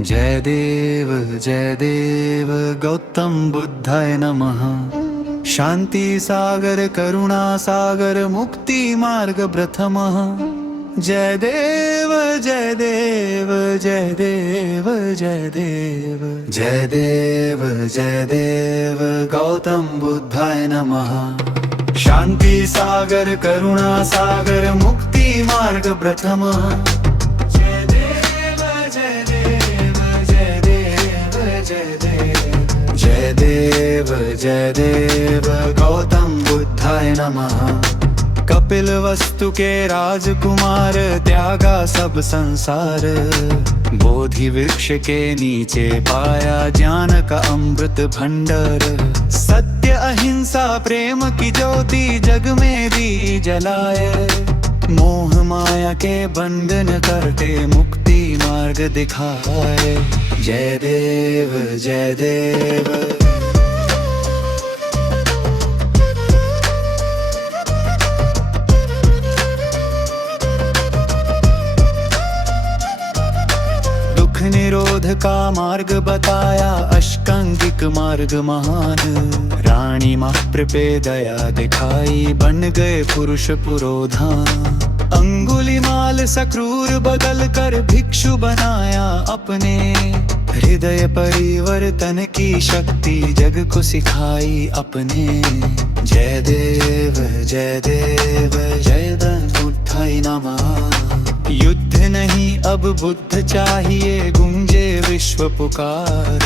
जय देव गौतम बुद्धाय नमः। शांति सागर करुणा सागर मुक्ति मार्ग प्रथमः। जय देव जय देव जय देव जय देव जय देव जय देव गौतम बुद्धाय नमः। शांति सागर करुणा सागर मुक्ति मार्ग प्रथमः। जय देव जय देव जय देव जय देव जय देव जय देव गौतम बुद्धाय नमः। कपिल वस्तु के राजकुमार त्यागा सब संसार। बोधि वृक्ष के नीचे पाया ज्ञान का अमृत भंडार। सत्य अहिंसा प्रेम की ज्योति जग में दी जलाए। मोह माया के बंधन करते मुक्ति मार्ग दिखाए। जय देव जय देव। निरोध का मार्ग बताया अष्टांगिक मार्ग महान। रानी मात्र पे दया दिखाई बन गए पुरुष पुरोधान। अंगुलीमाल सक्रूर बदल कर भिक्षु बनाया अपने। हृदय परिवर्तन की शक्ति जग को सिखाई अपने। जय देव जय देव जय बुद्धाय नमः। युद्ध नहीं अब बुद्ध चाहिए गूंजे विश्व पुकार।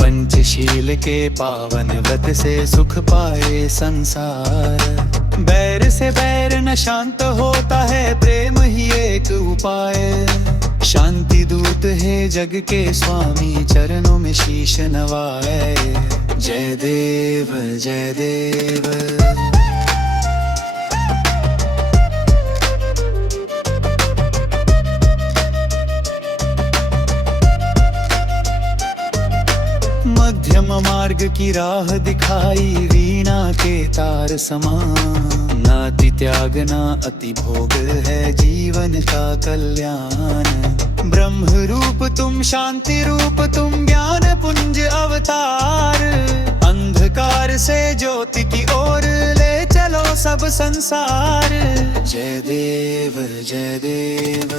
पंचशील के पावन व्रत से सुख पाए संसार। बैर से बैर न शांत होता है प्रेम ही एक उपाय। शांति दूत है जग के स्वामी चरणों में शीश नवाए। जय देव जय देव। मध्यम मार्ग की राह दिखाई वीणा के तार समान। नाति त्याग ना अति भोग है जीवन का कल्याण। ब्रह्म रूप तुम शांति रूप तुम ज्ञान पुंज अवतार। अंधकार से ज्योति की ओर ले चलो सब संसार। जय देव जय देव।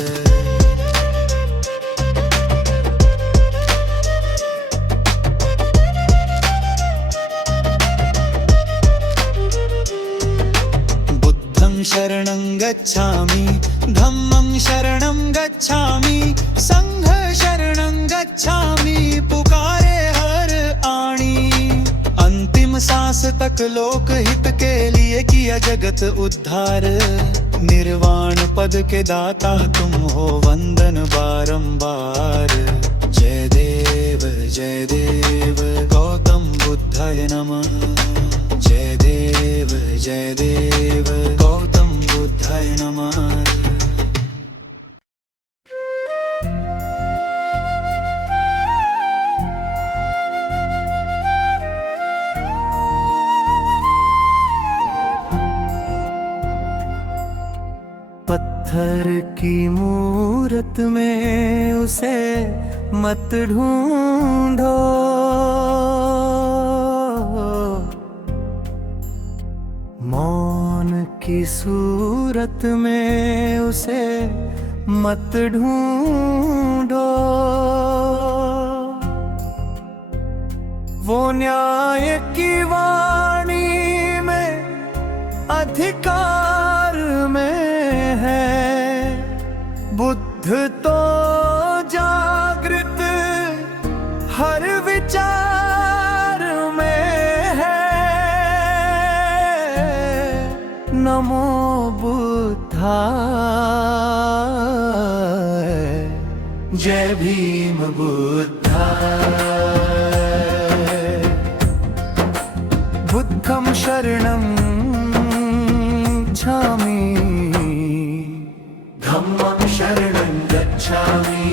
शरणं गच्छामि धम्मं शरणं गच्छामि संघं शरणं गच्छामि। पुकारे हर आणी अंतिम सांस तक लोक हित के लिए किया जगत उद्धार। निर्वाण पद के दाता तुम हो वंदन बारंबार। जय देव गौतम बुद्धाय नमः। जय देव गौतम बुद्धाय नमः। पत्थर की मूरत में उसे मत ढूंढो। मौन की सूरत में उसे मत ढूंढो। वो न्याय की वाणी में अधिकार में है। बुद्ध तो जागृत हर विचार में है। नमो बुद्धाय जय भीम बुद्धाय। बुद्धं शरणं गच्छामि धम्मं शरणं गच्छामि।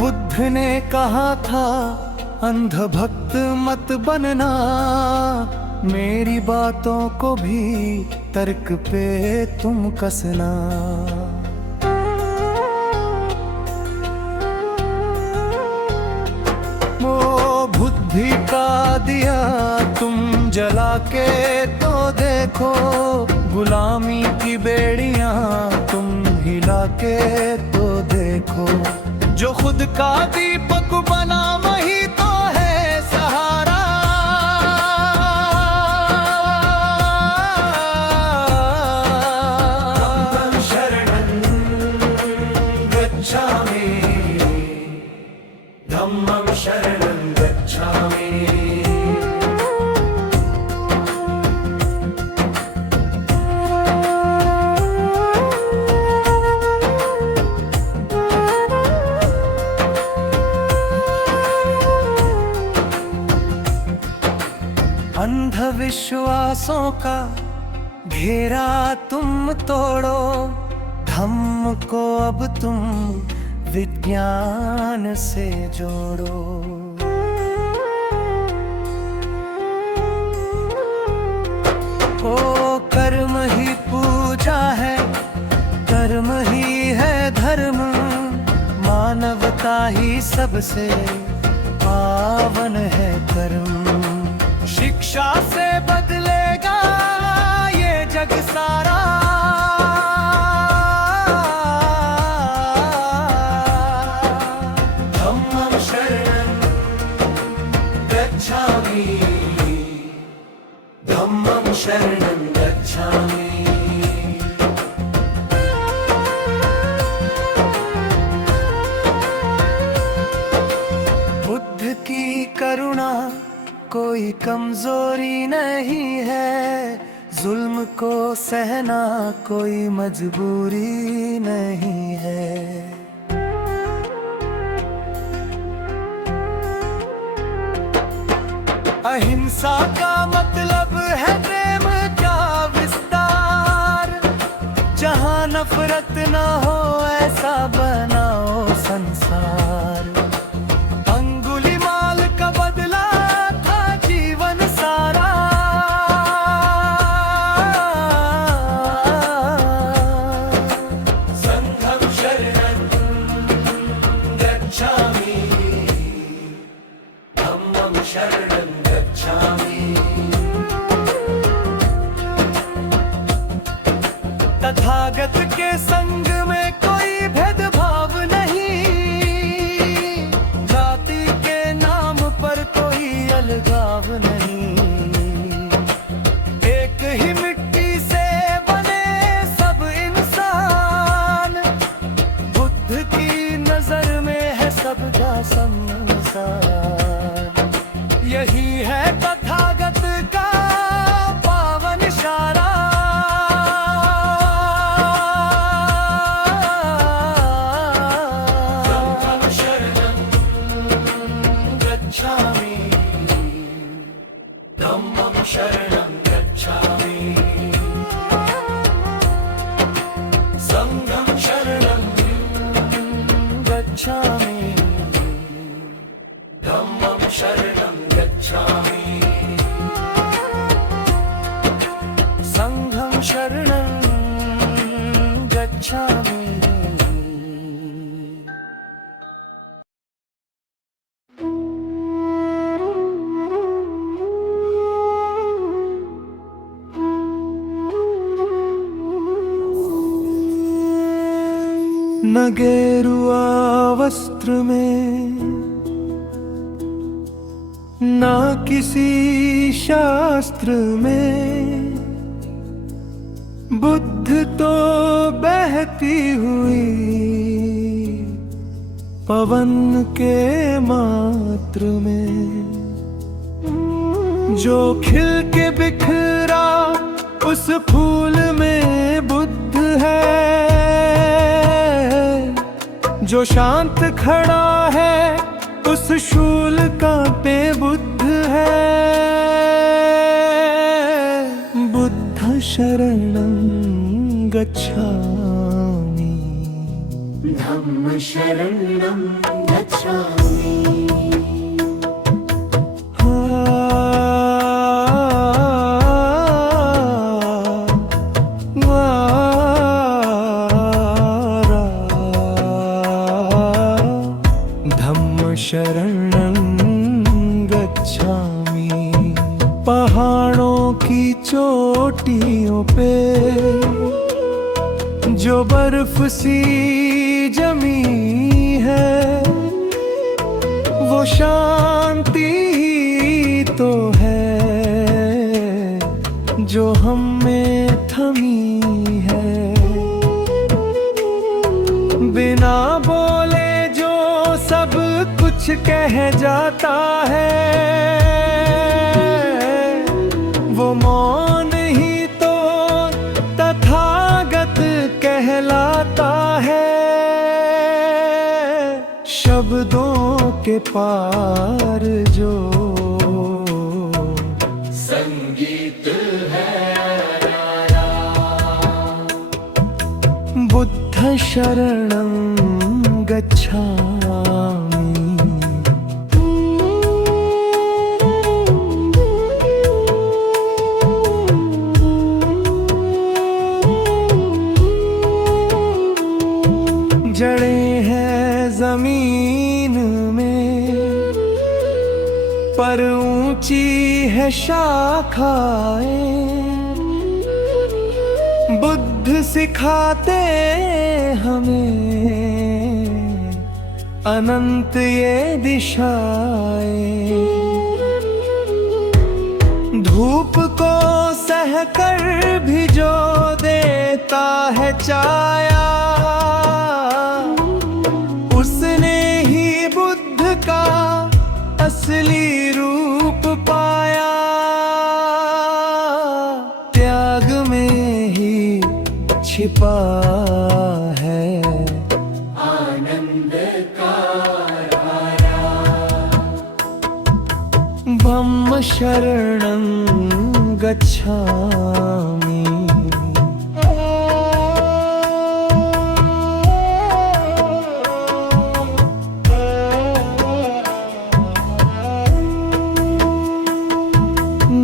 बुद्ध ने कहा था अंधभक्त मत बनना। मेरी बातों को भी तर्क पे तुम कसना। वो बुद्धि का दिया तुम जला के तो देखो, गुलामी की बेड़ियां तुम हिला के तो देखो। जो खुद का दीपक बना वही तो है सहारा। धम्मं शरणं गच्छामि, धम्मं शरणं गच्छामि। अंधविश्वासों का घेरा तुम तोड़ो, धम्म को अब तुम विज्ञान से जोड़ो। ओ कर्म ही पूजा है, कर्म ही है धर्म, मानवता ही सबसे पावन है कर्म। शिक्षा से बदलेगा ये जग सारा। धम्मं शरणं गच्छामि, धम्मं शरणं गच्छामि। बुद्ध की करुणा कोई कमजोरी नहीं है, जुल्म को सहना कोई मजबूरी नहीं है। अहिंसा का मतलब है प्रेम का विस्तार, जहां नफरत न हो ऐसा बनाओ संसार। अंगुलीमाल का बदला शरणं गच्छामि। तथागत के संग में कोई भेदभाव नहीं, जाति के नाम पर कोई अलगाव नहीं। एक ही मिट्टी से बने सब इंसान, बुद्ध की नजर में है सबका संसार। यही है तथागत का पावन इशारा। धम्मं शरणं गच्छामि, धम्मं शरणं गच्छामि। संघं शरणं गच्छामि, धम्मं शरणं गच्छामि। संघं शरणं गच्छामि। न गेरुआ वस्त्र में, ना किसी शास्त्र में, बुद्ध तो बहती हुई पवन के मात्र में। जो खिल के बिखरा उस फूल में बुद्ध है, जो शांत खड़ा है उस शूल का पे बुद्ध है। बुद्ध शरणं गच्छामि, धम्म शरणं गच्छामि। धम्म शरणं गच्छामि। पहाड़ों की चोटियों पे जो बर्फ सी जमी है, वो शांति ही तो है जो हम में थमी है। बिना बोले जो सब कुछ कह जाता है, वो मौन ही तो तथागत कहलाता है। शब्दों के पार जो संगीत है बुद्ध शरणं गच्छामि। जड़ें हैं जमीन में पर ऊंची है शाखाएं। बुद्ध सिखाते हमें अनंत ये दिशाएं। धूप को सहकर भी जो देता है छाया, उसने ही बुद्ध का असली रूप पाया। त्याग में ही छिपा है आनंद का धारा। ब्रह्म शरणं गच्छामि।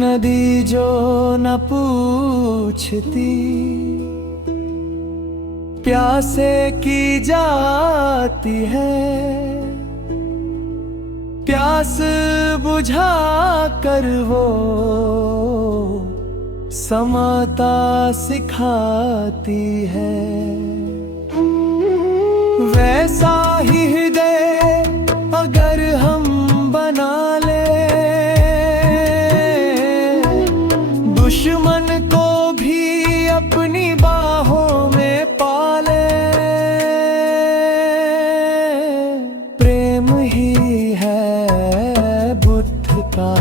नदी जो न पूछती, प्यासे की जाती है। प्यास बुझा कर वो समता सिखाती है। वैसा ही हृदय अगर हम बना ले, दुश्मन को भी अपनी बाहों में पाले। प्रेम ही है बुद्ध का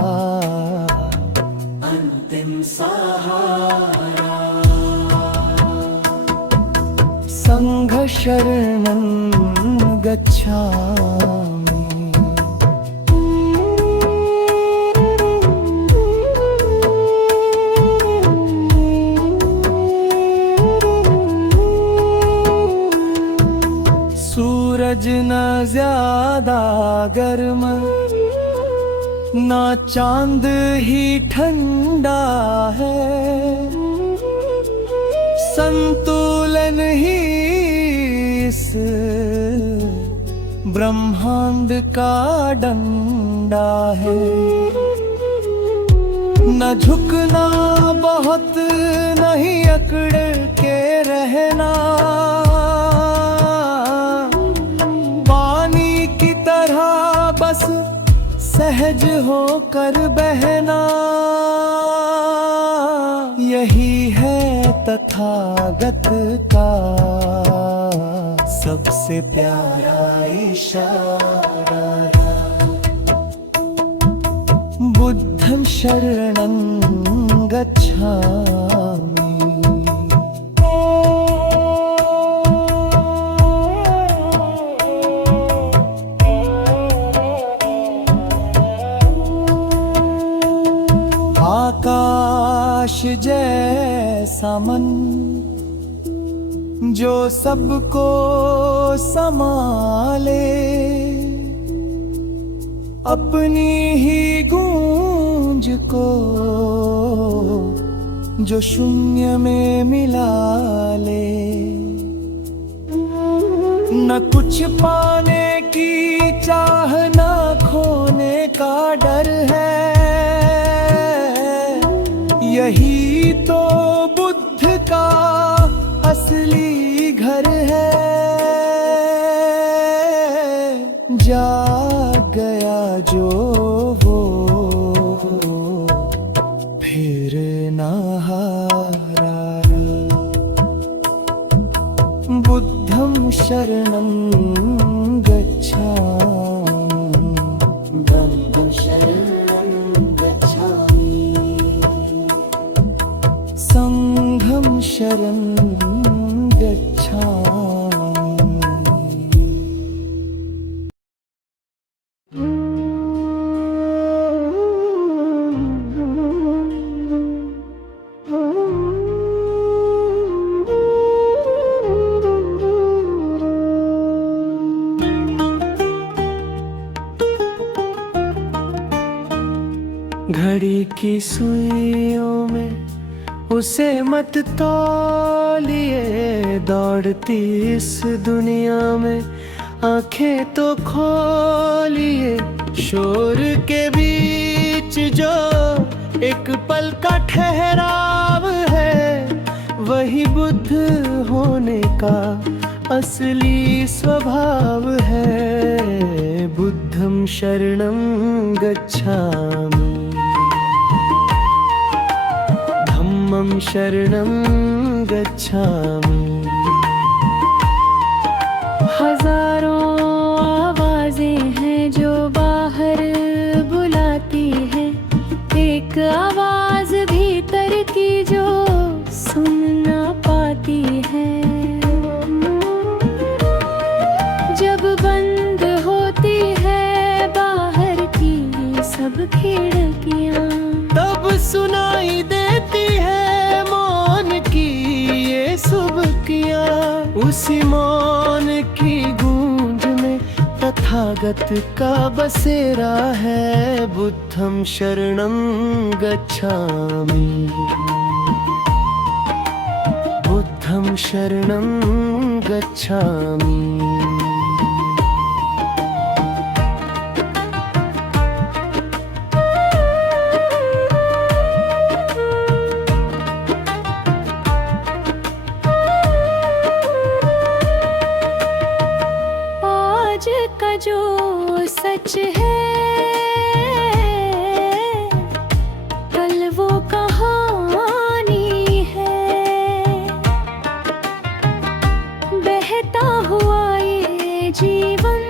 अंतिम सहारा। संघ शरणं गच्छामि। सूरज न ज्यादा गर्म, ना चांद ही ठंडा है। संतुलन ही इस ब्रह्मांड का डंडा है। न झुकना बहुत, नहीं अकड़ के रहना। पानी की तरह बस सहज होकर बहना। यही है तथागत का सबसे प्यारा इशारा। बुद्धं शरणं गच्छामि। आकाश जैसा मन जो सबको संभाले, अपनी ही गूंज को जो शून्य में मिला ले। न कुछ पाने की चाह ना खोने का डर है, यही तो बुद्ध का असली घर है। जाग गया जो वो फिर ना हारा, बुद्धं शरणं गच्छामि, बुद्धं शरणं गच्छामि, संघं शरणं गच्छामि। घड़ी की सुइयों में उसे मत तौलिए, दौड़ती इस दुनिया में आंखें तो खोलिए। शोर के बीच जो एक पल का ठहराव है, वही बुद्ध होने का असली स्वभाव है। बुद्धं शरणं गच्छामि, धम्मं शरणं गच्छामि। हजारों आवाजें हैं जो बाहर बुलाती है, एक आवाज भीतर की जो सुन ना पाती है। जब बंद होती है बाहर की सब खिड़कियां, तब सुनाई देती है मौन की ये सुबकियां। उसी मौन की गूंज में तथागत का बसेरा है। बुद्धं शरणं गच्छामि, बुद्धं शरणं गच्छामि। आज का जो सच है कल वो कहानी है। बहता हुआ ये जीवन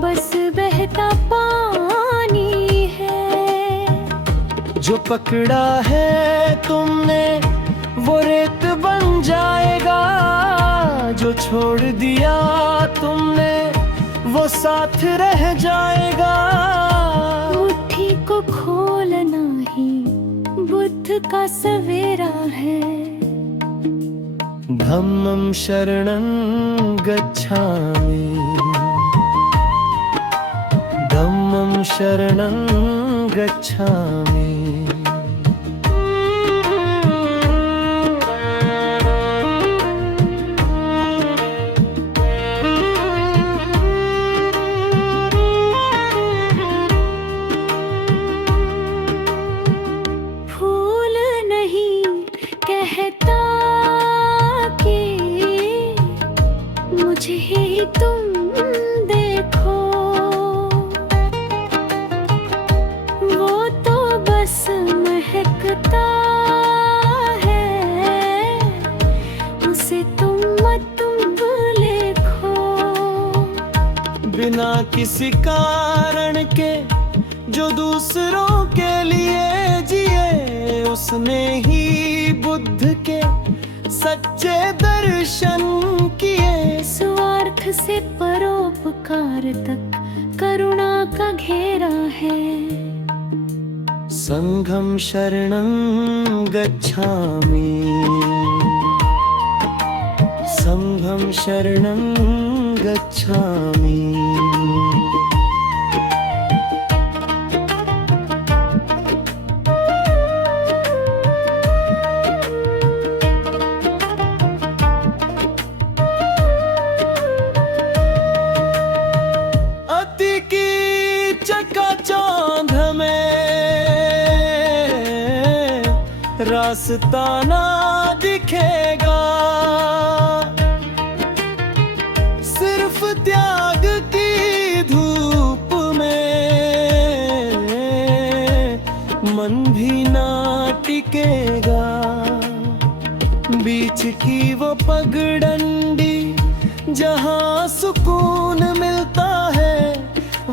बस बहता पानी है। जो पकड़ा है तुमने वो रेत बन जाएगा, जो छोड़ दिया तुमने वो साथ रह जाएगा। मुट्ठी को खोलना ही बुद्ध का सवेरा है। धम्मं शरणं गच्छामि, धम्मं शरणं गच्छामि। फूल नहीं कहता कि मुझे ही तुम देखो, वो तो बस महकता है, उसे तुम मत लिखो। बिना किसी कारण के जो दूसरों के लिए जिए, उसने ही बुद्ध के सच्चे दर्शन किए। स्वार्थ से परोपकार तक करुणा का घेरा है। संघं शरणं गच्छामि, संघं शरणं गच्छामि। रास्ता ना दिखेगा। सिर्फ त्याग की धूप में मन भी ना टिकेगा। बीच की वो पगडंडी जहाँ सुकून मिलता है,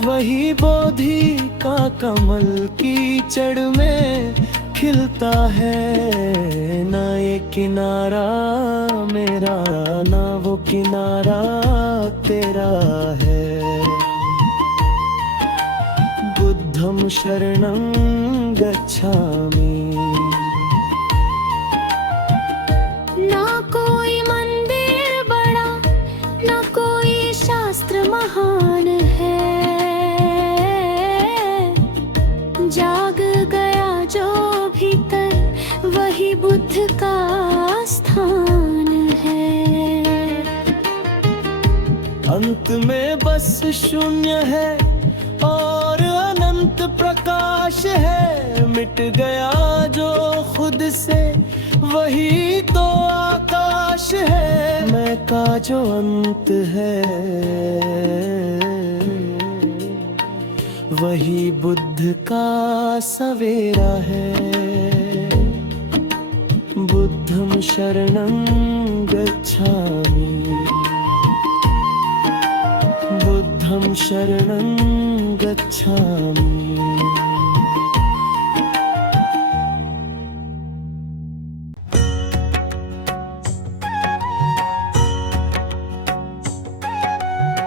वही बोधि का कमल कीचड़ में खिलता है। ना ये किनारा मेरा, ना वो किनारा तेरा है। बुद्धं शरणं गच्छामि। ना कोई मंदिर बड़ा, ना कोई शास्त्र महान है। जाग गया जो भीतर, वही बुद्ध का स्थान है। अंत में बस शून्य है और अनंत प्रकाश है। मिट गया जो खुद से, वही तो आकाश है। मैं का जो अंत है, वही बुद्ध का सवेरा है। बुद्धं शरणं गच्छामि। बुद्धं शरणं गच्छामि।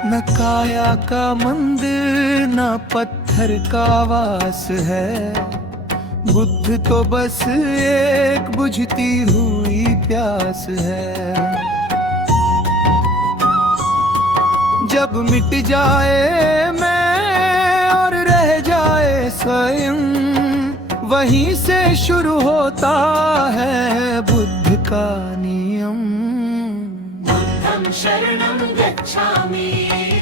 न काया का मंदिर, न पत्थर का वास है। बुद्ध तो बस एक बुझती हुई प्यास है। जब मिट जाए मैं और रह जाए स्वयं, वहीं से शुरू होता है बुद्ध का नियम। बुद्धं शरणं गच्छामि।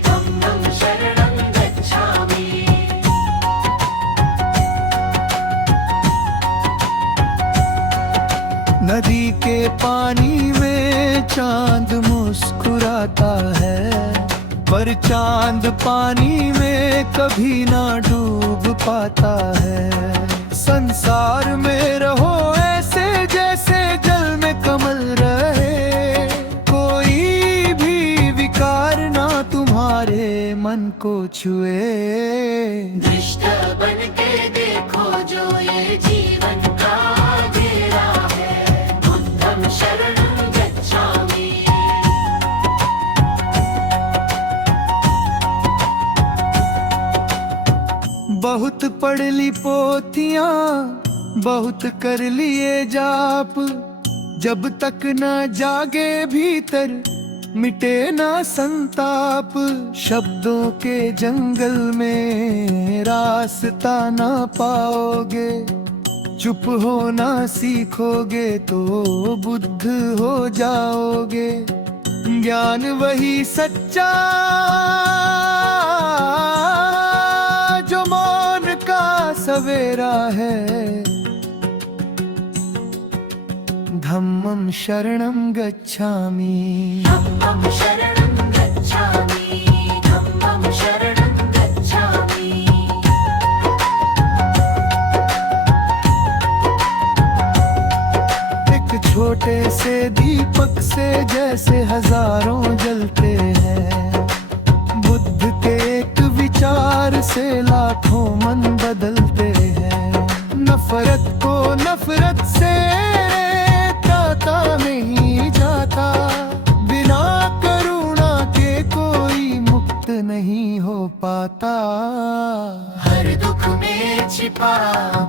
धम्मं शरणं गच्छामि। नदी के पानी में चांद मुस्कुराता है, पर चांद पानी में कभी ना डूब पाता है। संसार में रहो ऐसे जैसे जल में कमल रहे। कोई भी विकार ना तुम्हारे मन को छुए। दृष्ट बन के देखो जो ये जीवन का घेरा है। बुद्धं शरणं गच्छामि। बहुत पढ़ ली पोथियां, बहुत कर लिए जाप। जब तक न जागे भीतर, मिटे ना संताप। शब्दों के जंगल में रास्ता ना पाओगे। चुप होना सीखोगे तो बुद्ध हो जाओगे। ज्ञान वही सच्चा जो मौन का सवेरा है। धम्मं शरणं गच्छामि। धम्मं शरणं गच्छामि। धम्मं शरणं गच्छामि। एक छोटे से दीपक से जैसे हजारों जलते हैं। बुद्ध के एक विचार से लाखों मन बदलते हैं। नफरत को नफरत से नहीं जाता। बिना करुणा के कोई मुक्त नहीं हो पाता। हर दुख में छिपा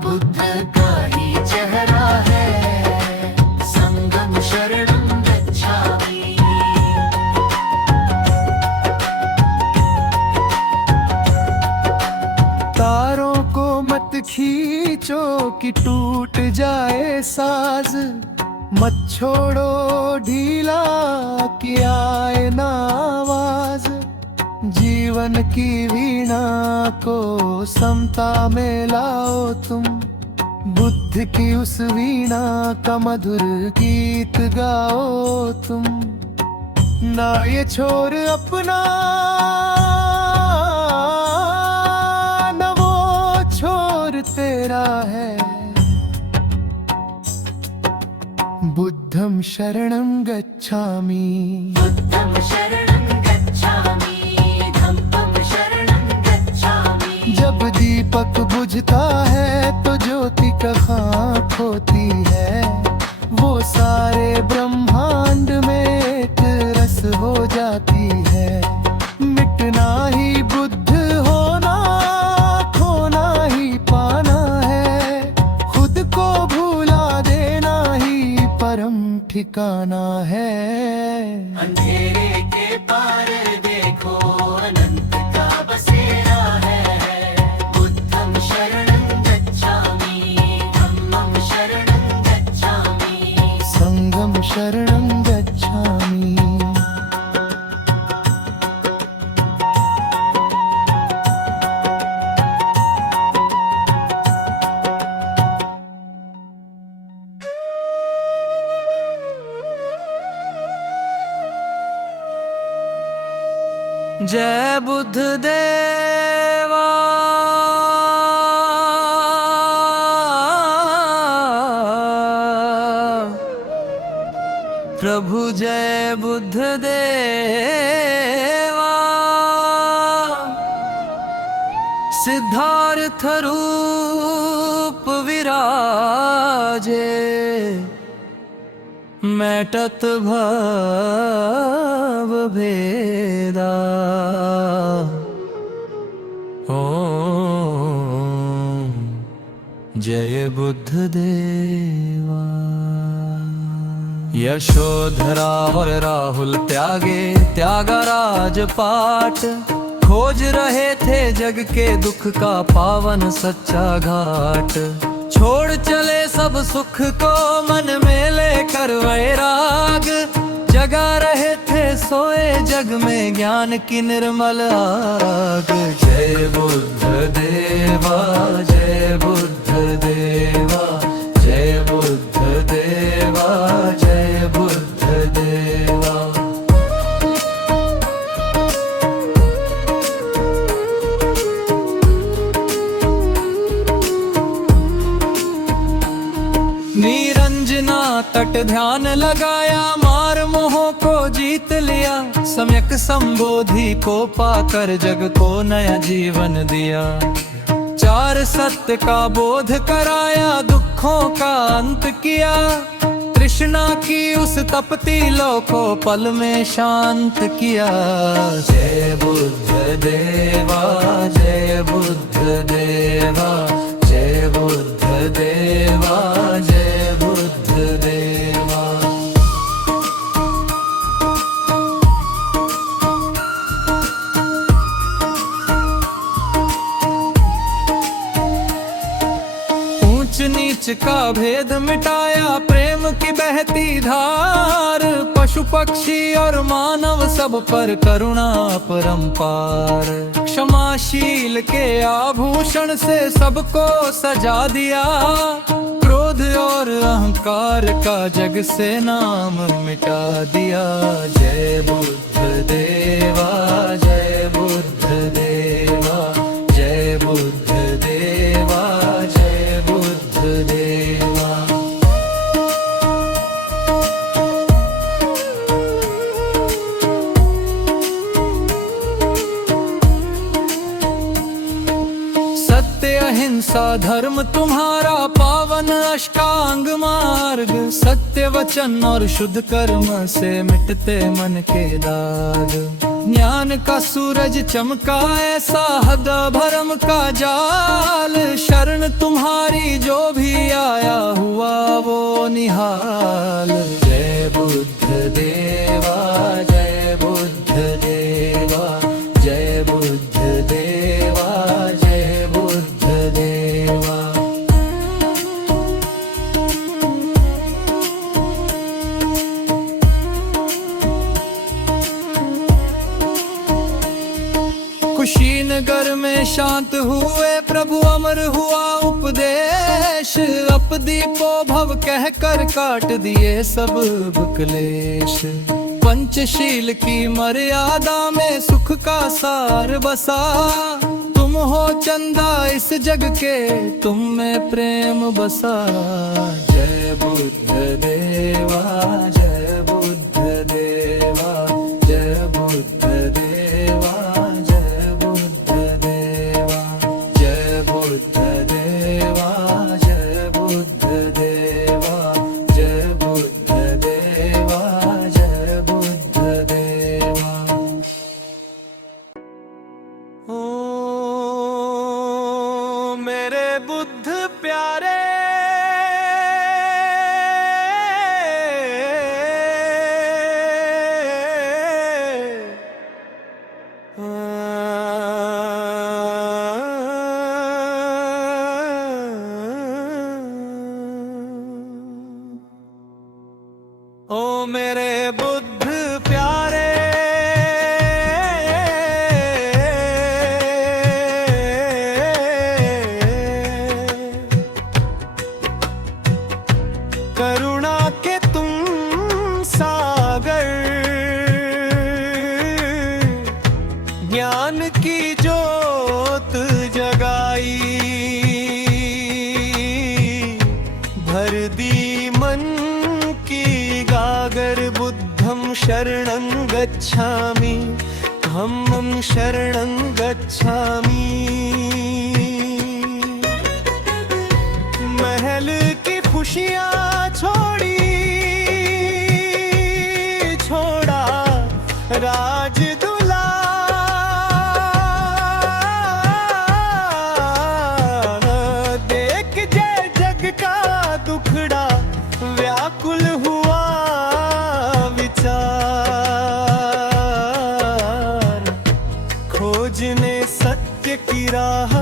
बुद्ध का ही चेहरा है। संगम शरणं गच्छामि। तारों को मत खींचो कि टूट जाए साज। मत छोड़ो ढीला कि आए ना आवाज। जीवन की वीणा को समता में लाओ तुम। बुद्ध की उस वीणा का मधुर गीत गाओ तुम, ना ये छोर अपना न वो छोर तेरा है। बुद्धं शरणं गच्छामि, बुद्धं शरणं गच्छामि, धम्मं शरणं गच्छामि। जब दीपक बुझता है तो ज्योति कहाँ खोती है, वो सारे ब्रह्मांड में एक रस हो जाती है। मिटना ही बुद्ध होना, खोना ही पाना है, खुद को भूला देना ही परम ठिकाना है। अंधेरे के पार देखो अनंत का बसेरा है। बुद्धं शरणं गच्छामि, धम्मं शरणं गच्छामि। संगम शरणं गच्छामि। जय बुद्ध देवा, प्रभु जय बुद्ध देवा। सिद्धार्थ रूप विराजे, मैटत भव भेदा। ओम जय बुद्ध देवा। यशोधरा और राहुल त्यागे त्यागा राजपाट, खोज रहे थे जग के दुख का पावन सच्चा घाट। छोड़ चले सब सुख को मन में लेकर वैराग, जगा रहे थे सोए जग में ज्ञान की निर्मल आग। जय बुद्ध देवा, जय बुद्ध देवा, जय बुद्ध देवा, जय बुद्ध देवा। निरंजना तट ध्यान लगाया, मार मोहों को जीत लिया। सम्यक संबोधि को पाकर जग को नया जीवन दिया। चार सत्य का बोध कराया, दुखों का अंत किया। तृष्णा की उस तपती लौ को पल में शांत किया। जय बुद्ध देवा, जय बुद्ध देवा, जय बुद्ध देवा, जय बुद्ध देवा। ऊंच नीच का भेद मिटाया, प्रेम की बहती धार। पशु पक्षी और मानव सब पर करुणा परंपार। क्षमाशील के आभूषण से सबको सजा दिया। क्रोध और अहंकार का जग से नाम मिटा दिया। जय बुद्ध देवा, जय बुद्ध देवा, जय बुद्ध देवा, जय बुद्ध देवा। सत्य अहिंसा धर्म तुम्हारा पावन अष्टांग मार्ग। सत्य वचन और शुद्ध कर्म से मिटते मन के दाग। ज्ञान का सूरज चमका ऐसा हद भरम का जाल। शरण तुम्हारी जो भी आया हुआ वो निहाल। जय बुद्ध देवा, जय बुद्ध देवा, जय बुद्ध देवा, जय बुद्ध देवा। कुशीनगर में शांत हुए प्रभु, अमर हुआ उपदेश। अपदीपो भव कह कर काट दिए सब क्लेश। पंचशील की मर्यादा में सुख का सार बसा। तुम हो चंदा इस जग के, तुम में प्रेम बसा। जय बुद्ध देवा, जय बुद्ध देवा, जय बुद्ध देवा, जय बुद्ध देवा, जय बुद्ध देवा, जय बुद्ध देवा, जय बुद्ध देवा, जय बुद्ध देवा। ओ मेरे बुद्ध प्यारे, ओ मेरे बुद्ध प्यारे, करुणा के तुम सागर, ज्ञान की जोत जगाई। भर दी मन की गागर, बुद्धं शरणं गच्छामि, धम्मं शरणं गच्छामि। महल की खुशियाँ छोड़ी, छोड़ा राज दुला। देख जय जग का दुखड़ा, व्याकुल हुआ विचार। खोजने सत्य की राह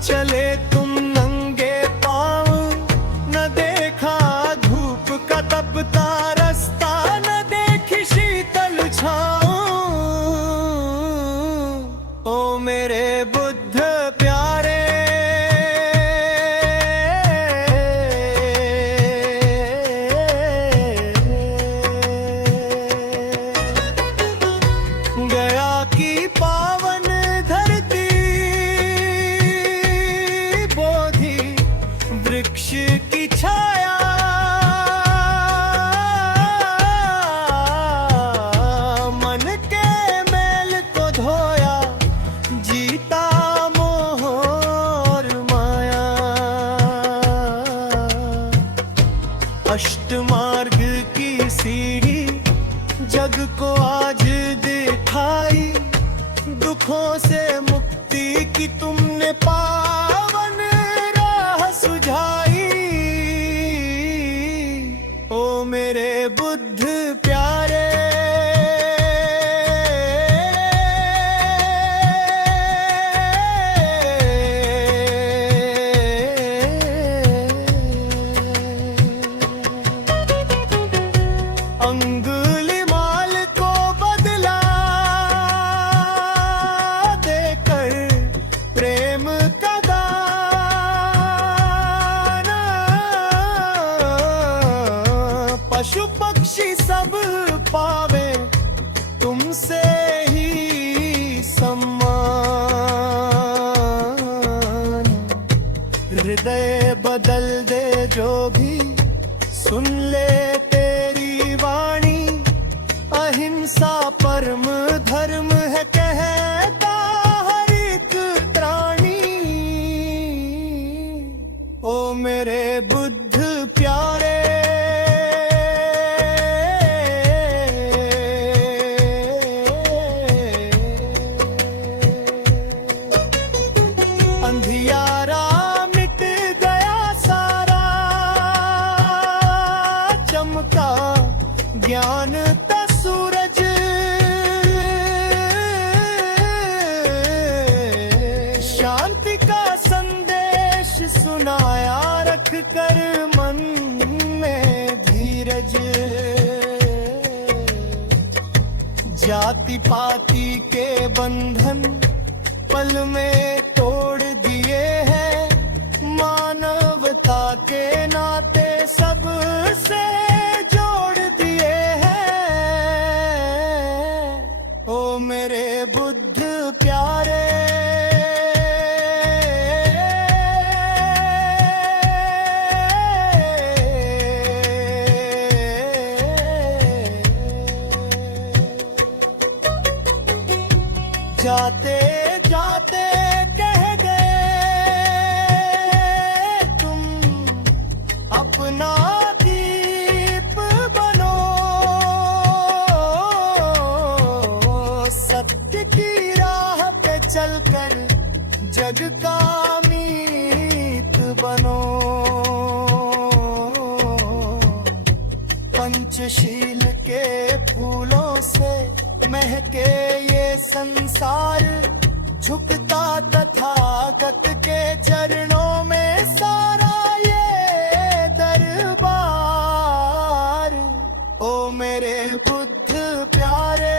चले तुम नंगे पाँव। न देखा धूप का तपता रास्ता, न देखी शीतल छाँव। ओ मेरे बुद्ध प्यारे, गया की पावन धरती, बोधि वृक्ष की छाया। मन के मैल को धोया, जीता मोह और माया। अष्टमार्ग की सीढ़ी जग को आज दिखाई। दुखों से मुक्ति की तुमने पावन राह सुझाई। ओ मेरे बुद्ध प्यारे, अंगुलीमाल को बदला देकर प्रेम का दान। पशु पक्षी सब पावे तुमसे ही सम्मान। हृदय बदल दे जो भी सुन ले तेरी वाणी। अहिंसा परम धर्म है कहता हर एक प्राणी। ओ मेरे बुद्ध प्यारे, अंधियारा मिट गया सारा, चमका ज्ञान का सूरज। शांति का संदेश सुनाया, रख कर मन में धीरज। जाति पाति के बंधन पल में तोड़ दिए हैं, मानवता के नाते सबसे जोड़ दिए हैं। ओ मेरे बुद्ध प्यारे, जाते जाते कह गए तुम अपना दीप बनो, सत्य की राह पे चलकर जग का मीत बनो। पंचशील के फूलों से महके ये संसार, झुकता तथागत के चरणों में सारा ये दरबार। ओ मेरे बुद्ध प्यारे,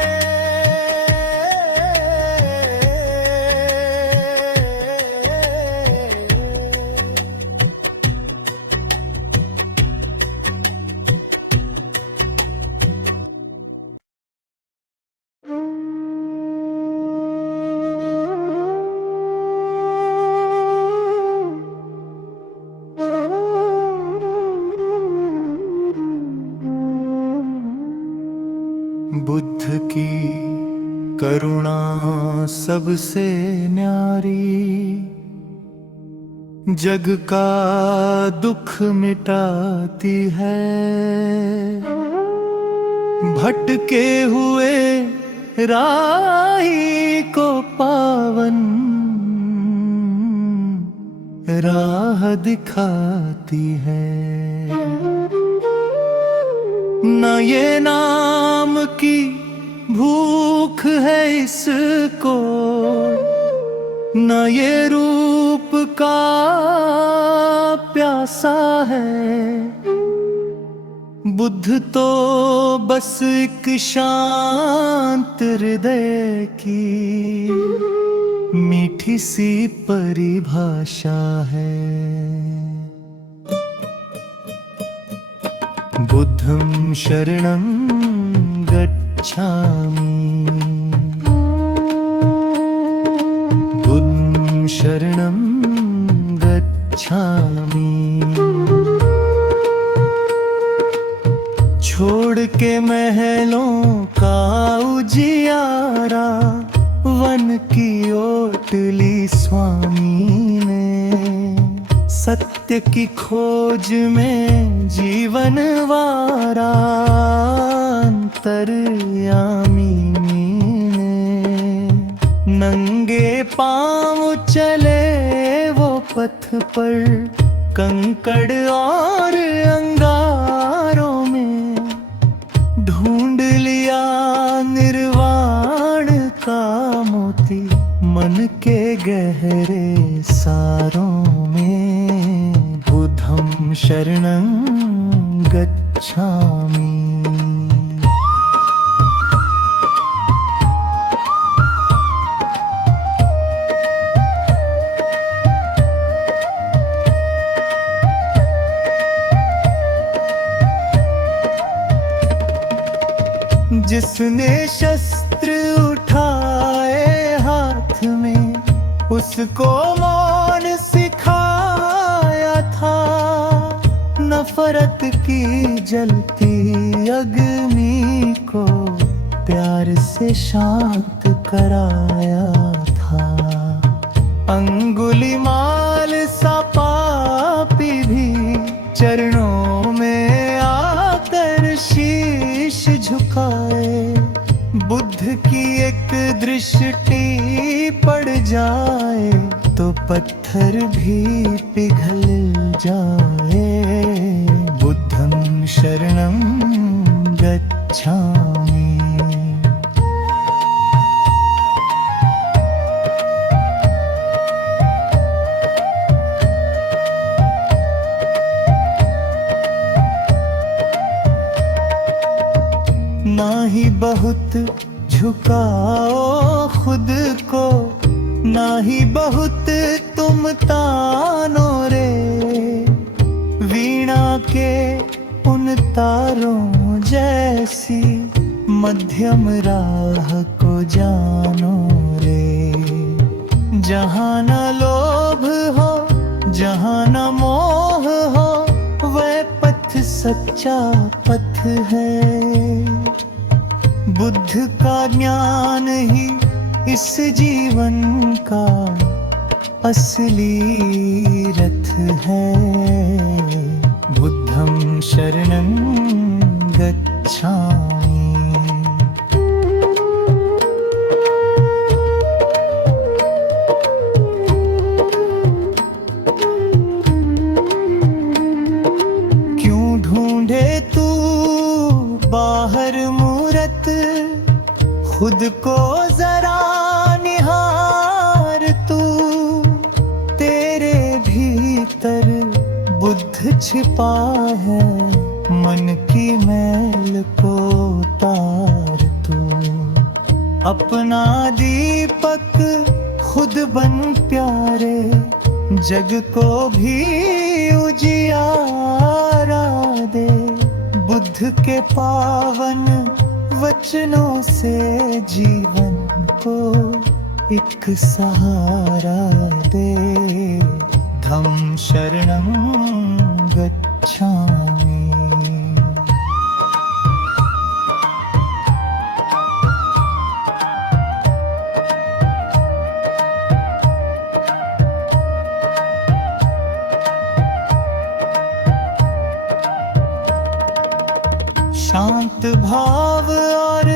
बुद्ध की करुणा सबसे न्यारी, जग का दुख मिटाती है। भटके हुए राही को पावन राह दिखाती है। न ये नाम की भूख है इसको, न ये रूप का प्यासा है। बुद्ध तो बस एक शांत हृदय की मीठी सी परिभाषा है। बुद्धं शरणं गच्छामि, बुद्धं शरणं गच्छामि। छोड़ के महलों का उजियारा, वन की ओटली स्वामी ने। सत्य की खोज में जीवन वारा अंतर्यामी ने। नंगे पांव चले वो पथ पर, कंकड़ और अंगारों में। ढूंढ लिया निर्वाण का मोती, मन के गहरे सारों में। बुद्धं शरणं गच्छामि। जिसने शस्त्र उठाए हाथ में, उसको मौन सिखाया था। नफरत की जलती अग्नि को प्यार से शांत कराया था। अंगुलीमाल सा पापी भी चरणों में आकर शीश झुकाए। बुद्ध की एक दृष्टि पड़ जाए तो पत्थर भी पिघल जाए। बुद्धं शरणं गच्छामि। ना ही बहुत झुकाओ खुद को, ना ही बहुत तुम तानो रे, वीणा के उन तारों जैसी मध्यम राह को जानो रे। जहाँ न लोभ हो, जहाँ न मोह हो, वह पथ सच्चा पथ है। बुद्ध का ज्ञान ही इस जीवन का असली रथ है। बुद्धं शरणं गच्छामि। क्यों ढूंढे तू बाहर मूरत, खुद को जरा निहार तू। तेरे भीतर बुद्ध छिपा है, मन की मैल को तार तू। अपना दीपक खुद बन प्यारे, जग को भी उजियारा दे। बुद्ध के पावन वचनों से जीवन को एक सहारा दे। धम्म शरणं गच्छामि। शांत भाव और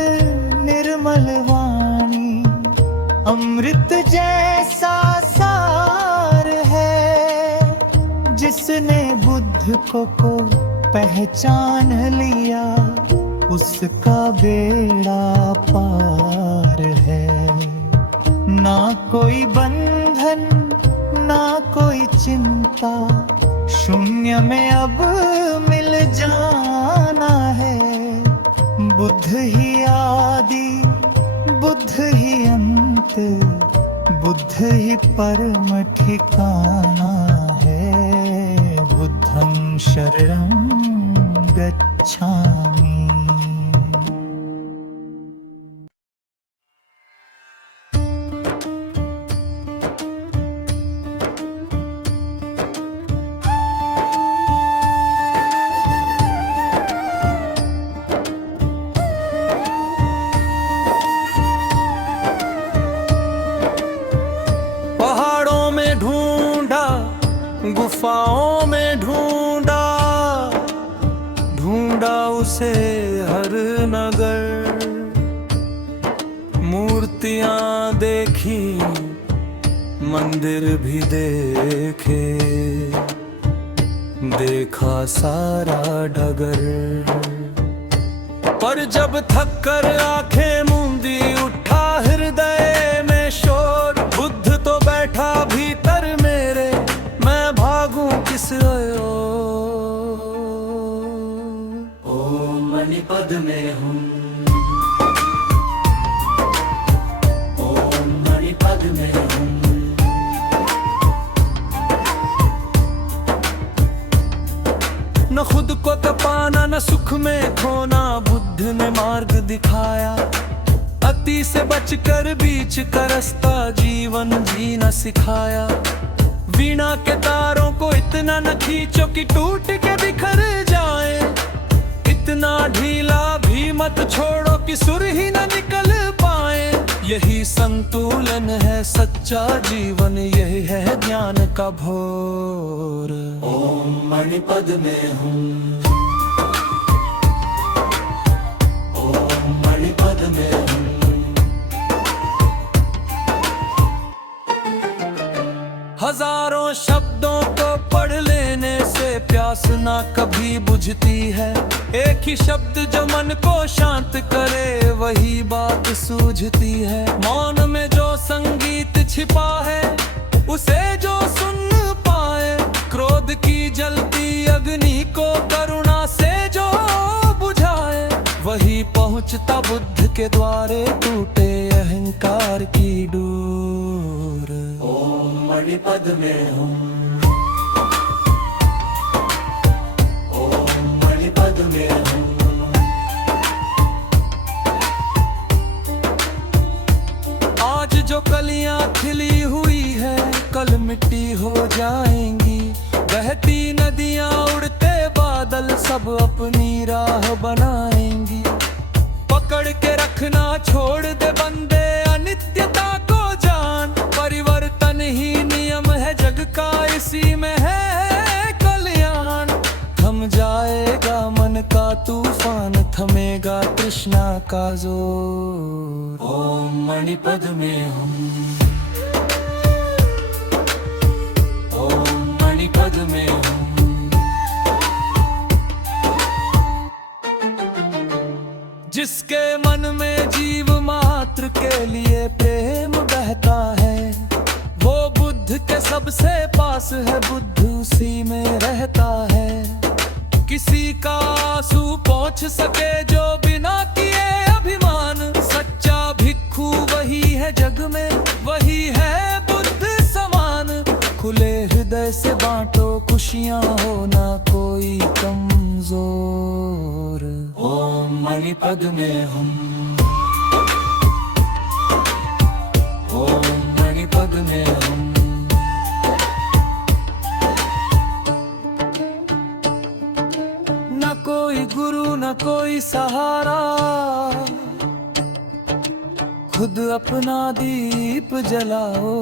निर्मल वाणी, अमृत जैसा सार है। जिसने बुद्ध को पहचान लिया, उसका बेड़ा पार है। ना कोई बंधन, ना कोई चिंता, शून्य में अब मिल जाना है। बुद्ध ही आदि, बुद्ध ही अंत, बुद्ध ही परम ठिकाना है। बुद्धं शरणं गच्छामि। गुफाओं में ढूंढा, ढूंढा उसे हर नगर। मूर्तियां देखी, मंदिर भी देखे, देखा सारा डगर। पर जब थक कर आंखें मूंदी, उठा हृदय में शोर। बुद्ध तो बैठा भीतर मेरे, मैं भागूं किस ओर। ओम मणिपद में हूँ, ओम मणिपद में हूँ। न खुद को तपाना, न सुख में खोना, बुद्ध ने मार्ग दिखाया। अति से बचकर बीच का रास्ता, जीवन जीना सिखाया। वीणा के तारों को इतना न खींचो कि टूट के बिखर जाए। इतना ढीला भी मत छोड़ो कि सुर ही न निकल पाए। यही संतुलन है सच्चा जीवन, यही है ज्ञान का भोर। ओम मणिपद में हूँ, ओम मणिपद में हूँ। हजारों शब्दों को पढ़ लेने से प्यास ना कभी बुझती है। एक ही शब्द जो मन को शांत करे, वही बात सूझती है। मौन में जो संगीत छिपा है, उसे जो सुन पाए। क्रोध की जलती अग्नि को करुणा से जो बुझाए, वही पहुंचता बुद्ध के द्वारे। टूटे अहंकार की डोर। मणिपद में हूँ, ओम मणिपद में हूँ। आज जो कलियां खिली हुई है कल मिट्टी हो जाएंगी। बहती नदियां उड़ते बादल सब अपनी राह बनाएंगी। पकड़ के रखना छोड़ दे बंदे अनित्यता को जान। परिवर्तन ही नियम है जग का, इसी में है कल्याण। थम जाएगा मन का तूफान, थमेगा तृष्णा का जोर। ओम मणिपद में हूँ, ओम मणिपद में हूँ। जिसके मन में जीव मात्र के लिए प्रेम बहता है, वो बुद्ध के सबसे पास है, बुद्ध उसी में रहता है। किसी का आंसू पहुँच सके जो बिना किए अभिमान। सच्चा भिक्षु वही है जग में, वही है बुद्ध समान। खुले हृदय से बांटो खुशियाँ, हो ना कोई कमजोर। ओम मणिपद में हूँ, ओम मणिपद में हूँ। न कोई गुरु न कोई सहारा, खुद अपना दीप जलाओ।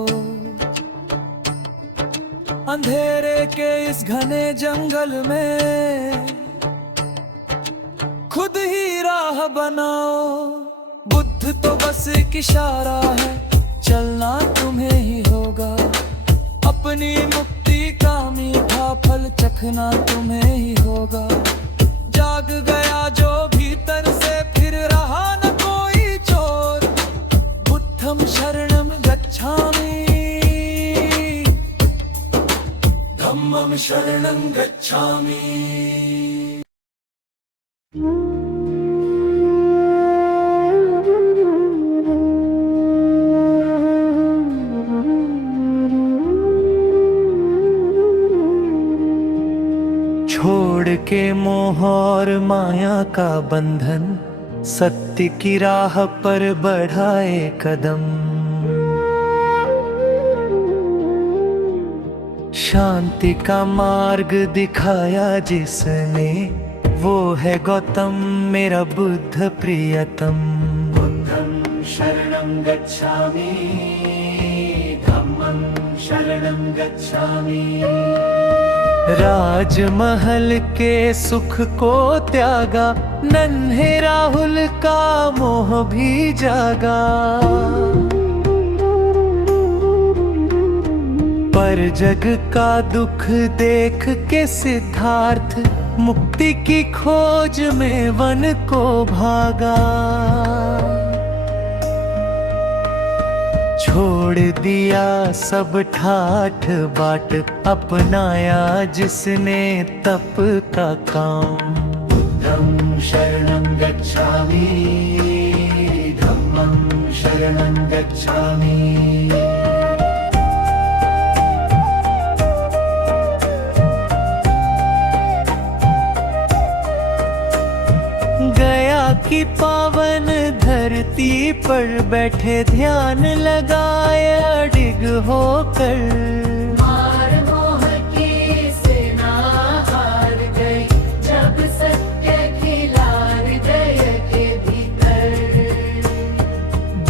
अंधेरे के इस घने जंगल में खुद ही राह बनाओ। बुद्ध तो बस एक इशारा है, चलना तुम्हें ही होगा। अपनी मुक्ति का मीठा फल चखना तुम्हें ही होगा। जाग गया जो भीतर से, फिर रहा न कोई चोर। बुद्धं शरणं गच्छामि, धम्मं शरणं गच्छामि। छोड़ के मोह और माया का बंधन, सत्य की राह पर बढ़ाए कदम। शांति का मार्ग दिखाया जिसने, वो है गौतम मेरा बुद्ध प्रियतम। बुद्धं शरणं गच्छामि, धम्मं शरणं गच्छामि। राजमहल के सुख को त्यागा, नन्हे राहुल का मोह भी जागा। पर जग का दुख देख के सिद्धार्थ, मुक्ति की खोज में वन को भागा। छोड़ दिया सब ठाठ बाट, अपनाया जिसने तप का काम। बुद्धं शरणं गच्छामि, धम्मं शरणं गच्छामि। गया की पावन धरती पर बैठे ध्यान लगाए अडिग होकर। मार मोह की सेना हार गई, जब सत्य खिला हृदय के भीतर।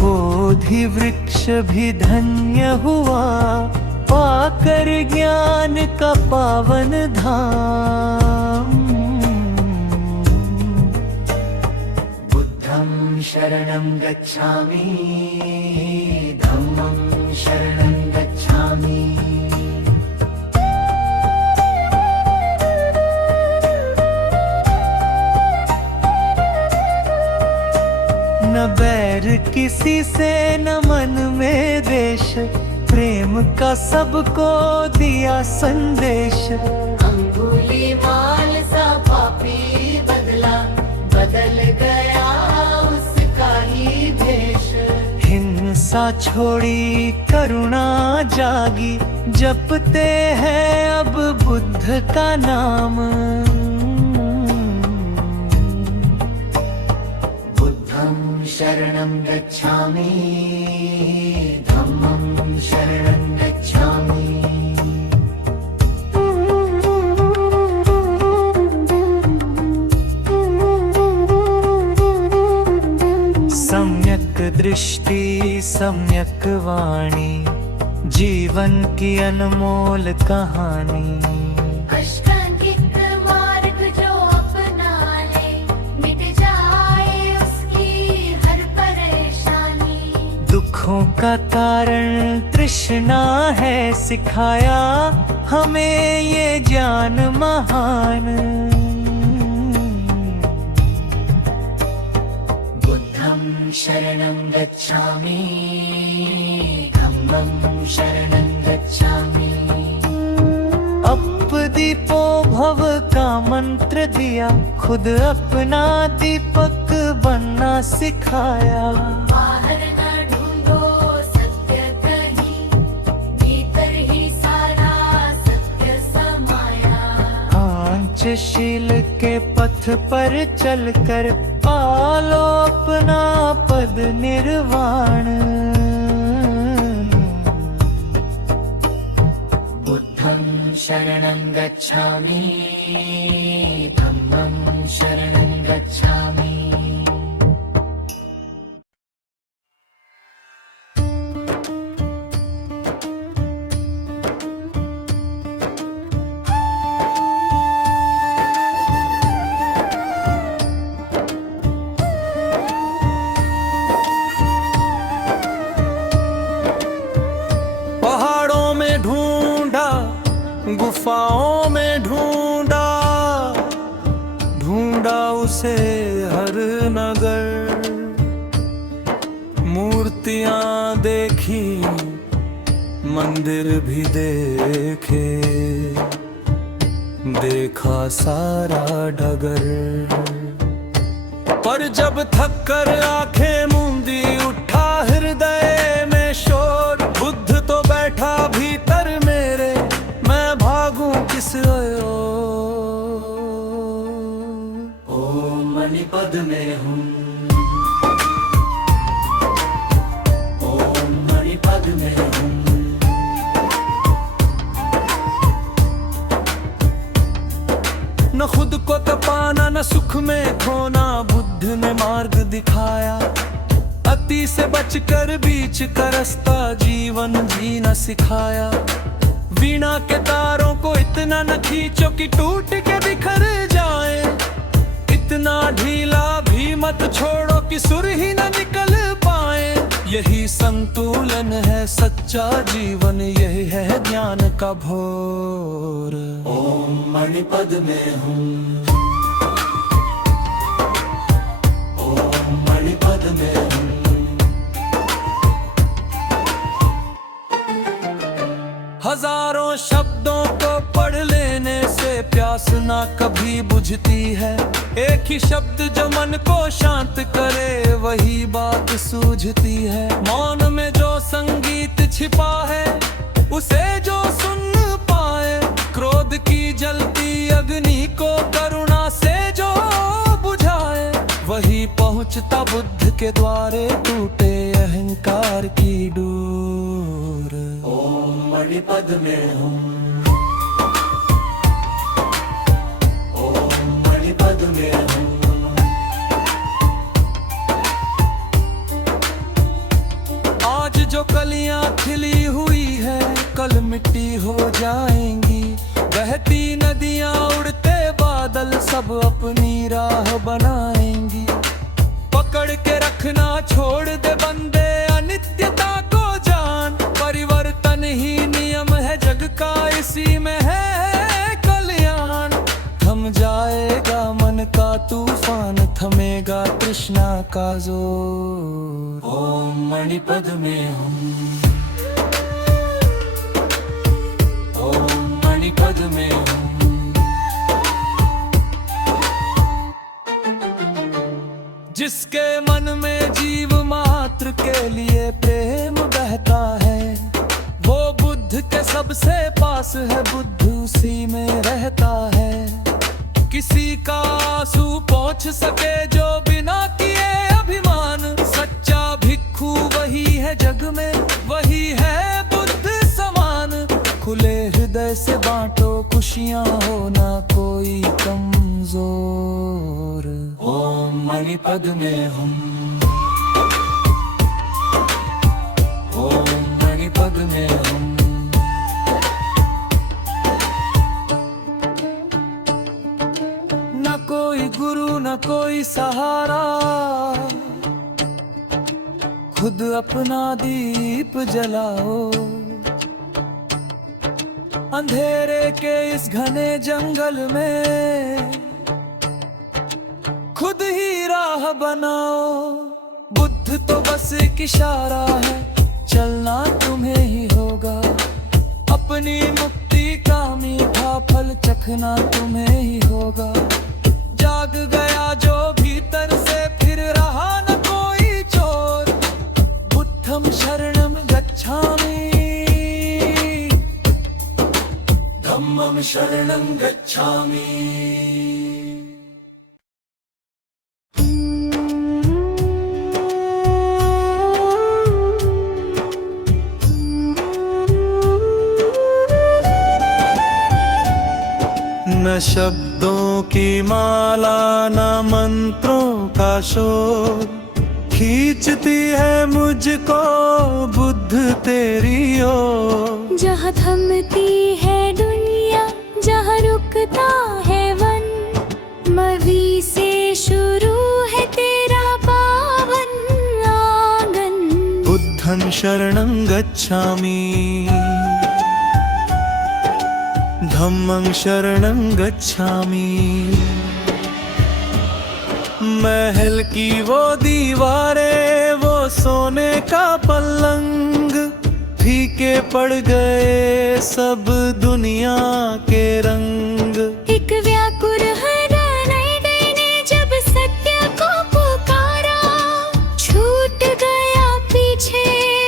बोधि वृक्ष भी धन्य हुआ, पाकर ज्ञान का पावन धाम। शरणं गच्छामि, धम्मं शरणं गच्छामि। न बैर किसी से न मन में द्वेष, प्रेम का सबको दिया संदेश। अंगुलीमाल सा पापी बदल गया उसका ही भेष। हिंसा छोड़ी करुणा जागी, जपते हैं अब बुद्ध का नाम। बुद्धं शरणं गच्छामि, धम्मं शरणं गच्छामि। सम्यक दृष्टि सम्यक वाणी, जीवन की अनमोल कहानी। अष्टांगिक मार्ग जो अपना ले, मिट जाए उसकी हर परेशानी। दुखों का कारण तृष्णा है, सिखाया हमें ये ज्ञान महान। शरणं गच्छामि, धम्मं शरणं गच्छामि। अपदीपो भव का मंत्र दिया, खुद अपना दीपक बनना सिखाया। बाहर न ढूंढो सत्य कहीं, भीतर ही सारा सत्य समाया। पांचशील के पथ पर चलकर पालो अपना पद निर्वाण। बुद्धं शरणं गच्छामि, धम्मं शरणं गच्छामि। पहाड़ों में ढूंढा, गुफाओं में ढूंढा, ढूंढा उसे हर नगर। मूर्तियां देखी, मंदिर भी देखे, देखा सारा डगर। पर जब थक कर आंखें मूंदी, उठा हृदय में शोर। बुद्ध तो बैठा भीतर मेरे, मैं भागूं किस ओर। ओम मणिपद में हूँ, ओम मणिपद में हूँ। न खुद को तपाना, न सुख में खोना, बुद्ध ने मार्ग दिखाया। अति से बचकर बीच का रास्ता, जीवन जीना सिखाया। वीणा के तारों को इतना न खींचो कि टूट के बिखर जाए। इतना ढीला भी मत छोड़ो कि सुर ही न निकल पाए। यही संतुलन है सच्चा जीवन, यही है ज्ञान का भोर। ओम मणिपद में हूँ, ओम मणिपद में हूँ। हजारों शब्दों को पढ़ लेने से प्यास ना कभी बुझती है। एक ही शब्द जो मन को शांत करे, वही बात सूझती है। मौन में जो संगीत छिपा है, उसे जो सुन पाए। क्रोध की जलती अग्नि को करुणा से जो बुझाए, वही पहुंचता बुद्ध के द्वारे, टूटे अहंकार की डोर। ओम मणिपद में हूँ, ओम मणिपद में हूँ। आज जो कलियां खिली हुई है, कल मिट्टी हो जाएंगी। बहती नदियां, उड़ते बादल, सब अपनी राह बनाएंगी। पकड़ के रखना, छोड़ दे बंदे अनित्यता को जान। परिवर्तन ही नियम है जग का, इसी में है कल्याण। थम जाएगा मन का तूफान, थमेगा तृष्णा का जोर। ओम मणिपद में हूँ, ओम मणिपद में हूँ। जिसके मन में जीव मात्र के लिए प्रेम बुद्ध के सबसे पास है, बुद्ध उसी में रहता है। किसी का आंसू पहुँच सके जो बिना किए अभिमान, सच्चा भिक्षु वही है जग में, वही है बुद्ध समान। खुले हृदय से बांटो खुशियाँ, हो ना कोई कमजोर। ओम मणिपद में हम, ओम मणिपद में हम। न कोई गुरु न कोई सहारा, खुद अपना दीप जलाओ। अंधेरे के इस घने जंगल में खुद ही राह बनाओ। बुद्ध तो बस एक इशारा है, चलना तुम्हें ही होगा। अपनी मुक्ति का मीठा फल चखना तुम्हें ही होगा। जाग गया जो भीतर से, फिर रहा न कोई चोर। बुद्धम शरणम गच्छामि, धम्मं शरणं गच्छामि। न शब्दों की माला न मंत्रों का शोर, खींचती है मुझको बुद्ध तेरी ओर। जहाँ थमती है दुनिया, जहाँ रुकता है वन, मवी से शुरू है तेरा पावन आंगन। बुद्धं शरणं गच्छामि, धम्मं शरणं गच्छामि। महल की वो दीवारें, वो सोने का पलंग, फीके पड़ गए सब दुनिया के रंग। एक व्याकुल हृदय ने जब सत्य को पुकारा, छूट गया पीछे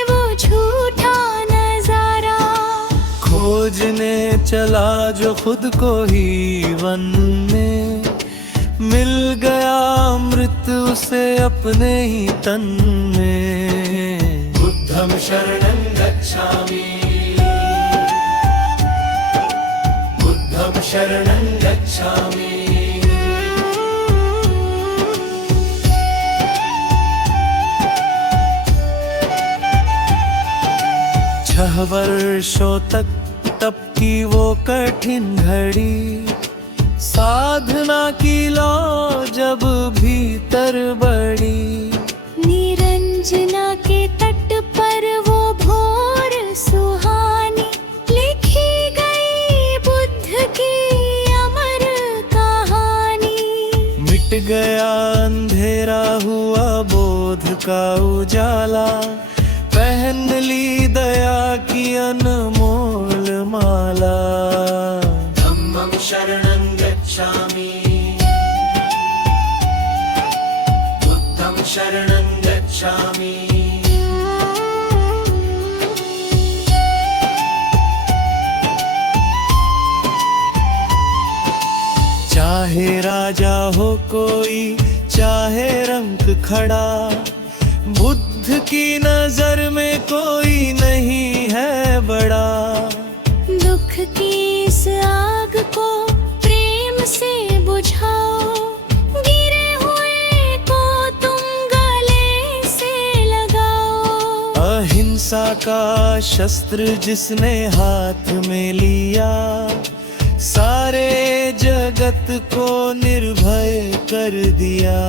वो झूठा नजारा। खोजने चला जो खुद को ही वन में, मिल गया अमृत उसे अपने ही तन में। बुद्धं शरणं गच्छामि, बुद्धं शरणं गच्छामि। 6 वर्षों तक तप की वो कठिन घड़ी, साधना की लो जब भीतर बड़ी। निरंजना के तट पर वो भोर सुहानी, लिखी गई बुद्ध की अमर कहानी। मिट गया अंधेरा, हुआ बोध का उजाला, पहन ली दया की अनमोल माला। धम्मं शरणं गच्छामि, बुद्धं शरणं गच्छामि। चाहे राजा हो कोई, चाहे रंग खड़ा, बुद्ध की नजर में कोई नहीं है बड़ा। दुख की इस आग को प्रेम से बुझाओ, गिरे हुए को तुम गले से लगाओ। अहिंसा का शस्त्र जिसने हाथ में लिया, सारे जगत को निर्भय कर दिया।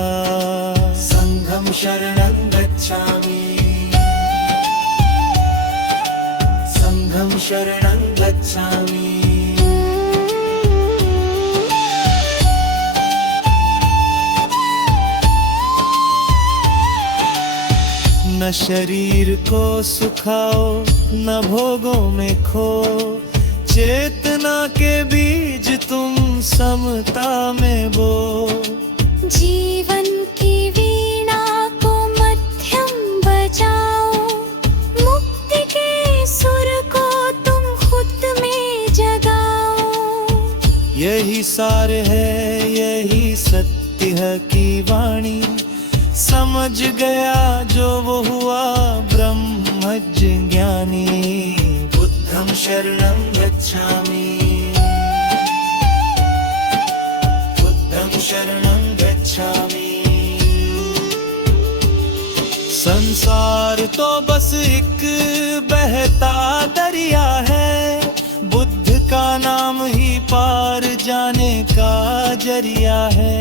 संघं शरणं गच्छामि, संघं शरणं गच्छामि। न शरीर को सुखाओ, न भोगों में खो, चेतना के बीज तुम समता में बो। जीवन की वीणा को मध्यम बजाओ, मुक्ति के सुर को तुम यही सार है, यही सत्य है की वाणी। समझ गया जो वो हुआ ब्रह्मज्ञ ज्ञानी। बुद्धं शरणं गच्छामि, बुद्धं शरणं गच्छामि। संसार तो बस एक बहता दरिया है, बुद्ध का नाम ही पार जाने का जरिया है।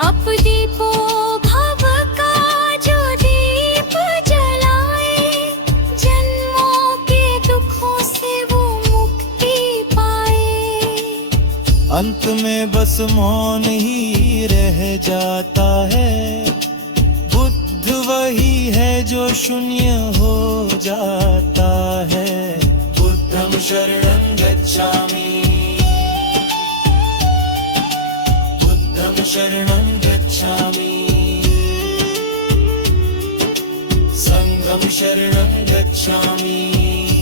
अपदीपो भव का जो दीप जलाए, जन्मों के दुखों से वो मुक्ति पाए। अंत में बस मौन ही रह जाता है, बुद्ध वही है जो शून्य हो जाता है। बुद्धं शरणं गच्छामि, बुद्धं शरणं गच्छामि। संघं शरणं गच्छामि।